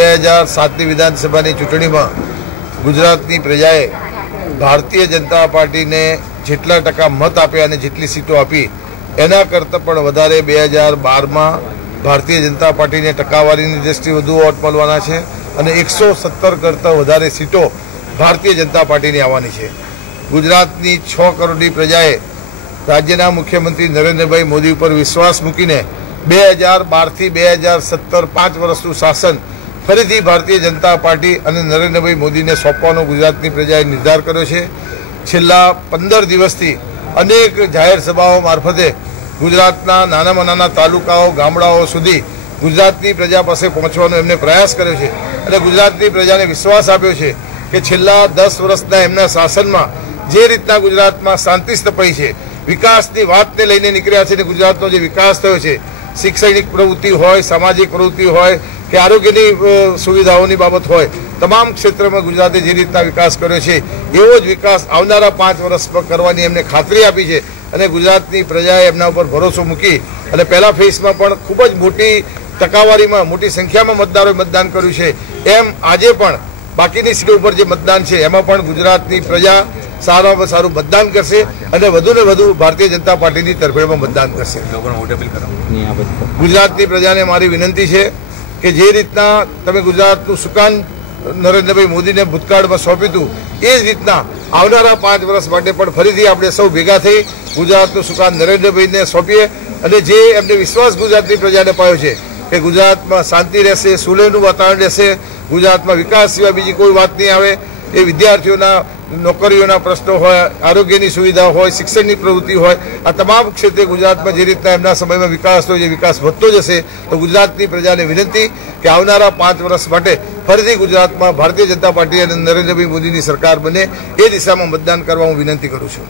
વિધાનસભાની ચૂંટણીમાં ગુજરાતની પ્રજાએ ભારતીય જનતા પાર્ટીને જેટલા ટકા મત આપ્યા અને જેટલી સીટો આપી એના કરતાં પણ વધારે 2012માં ભારતીય જનતા પાર્ટીને ટકાવારીની દ્રષ્ટિએ વધુ વોટ મળવાના છે અને 117 કરતાં વધારે સીટો ભારતીય જનતા પાર્ટીની આવવાની છે। ગુજરાતની 6 કરોડની પ્રજાએ રાજ્યના મુખ્યમંત્રી નરેન્દ્રભાઈ મોદી ઉપર વિશ્વાસ મૂકીને 2012થી 2017 5 વર્ષનું શાસન ફરીથી ભારતીય જનતા પાર્ટી અને નરેન્દ્રભાઈ મોદીને સોંપવાનો ગુજરાતની પ્રજાએ નિર્ધાર કર્યો છે। છેલ્લા 15 દિવસથી અનેક જાહેર સભાઓ મારફતે ગુજરાતના નાનામાં નાના તાલુકાઓ ગામડાઓ સુધી ગુજરાતની પ્રજા પાસે પહોંચવાનો એમને પ્રયાસ કર્યો છે અને ગુજરાતની પ્રજાને વિશ્વાસ આપ્યો છે કે છેલ્લા 10 વર્ષના એમના શાસનમાં જે રીતના ગુજરાતમાં શાંતિ સ્થપાઈ છે, વિકાસની વાતને લઈને નીકળ્યા છે અને ગુજરાતનો જે વિકાસ થયો છે, શૈક્ષણિક પ્રવૃત્તિ હોય, સામાજિક પ્રવૃત્તિ હોય કે આરોગ્યની સુવિધાઓની બાબત હોય, તમામ ક્ષેત્રમાં ગુજરાતે જે રીતના વિકાસ કર્યો છે એવો જ વિકાસ આવનારા 5 વર્ષમાં કરવાની એમને ખાતરી આપી છે અને ગુજરાતની પ્રજાએ એમના ઉપર ભરોસો મૂકી અને પહેલા ફેઝમાં પણ ખૂબ જ મોટી ટકાવારીમાં મોટી સંખ્યામાં મતદારોએ મતદાન કર્યું છે। એમ આજે પણ બાકીની સીટો ઉપર જે મતદાન છે એમાં પણ ગુજરાતની પ્રજા સારામાં સારું મતદાન કરશે અને વધુને વધુ ભારતીય જનતા પાર્ટીની તરફેણમાં મતદાન કરશે। ગુજરાતની પ્રજાને મારી વિનંતી છે કે જે રીતના તમે ગુજરાતનું સુકાન નરેન્દ્રભાઈ મોદીને ભૂતકાળમાં સોંપ્યું હતું એ જ રીતના આવનારા 5 વર્ષ માટે પણ ફરીથી આપણે સૌ ભેગા થઈ ગુજરાતનું સુકાન નરેન્દ્રભાઈને સોંપીએ અને જે એમને વિશ્વાસ ગુજરાતની પ્રજાને પાયો છે કે ગુજરાતમાં શાંતિ રહેશે, સુલેહનું વાતાવરણ રહેશે, ગુજરાતમાં વિકાસ સિવાય બીજી કોઈ વાત નહીં આવે। એ વિદ્યાર્થીઓના નોકરીઓના પ્રશ્નો હોય, આરોગ્યની સુવિધા હોય, શિક્ષણની પ્રવૃત્તિ હોય, આ તમામ ક્ષેત્રે ગુજરાતમાં જે રીતના એમના સમયમાં વિકાસ થયો, જે વિકાસ વધતો જશે તો ગુજરાતની પ્રજાને વિનંતી કે આવનારા 5 વર્ષ માટે ફરીથી ગુજરાતમાં ભારતીય જનતા પાર્ટી અને નરેન્દ્રભાઈ મોદીની સરકાર બને એ દિશામાં મતદાન કરવા હું વિનંતી કરું છું।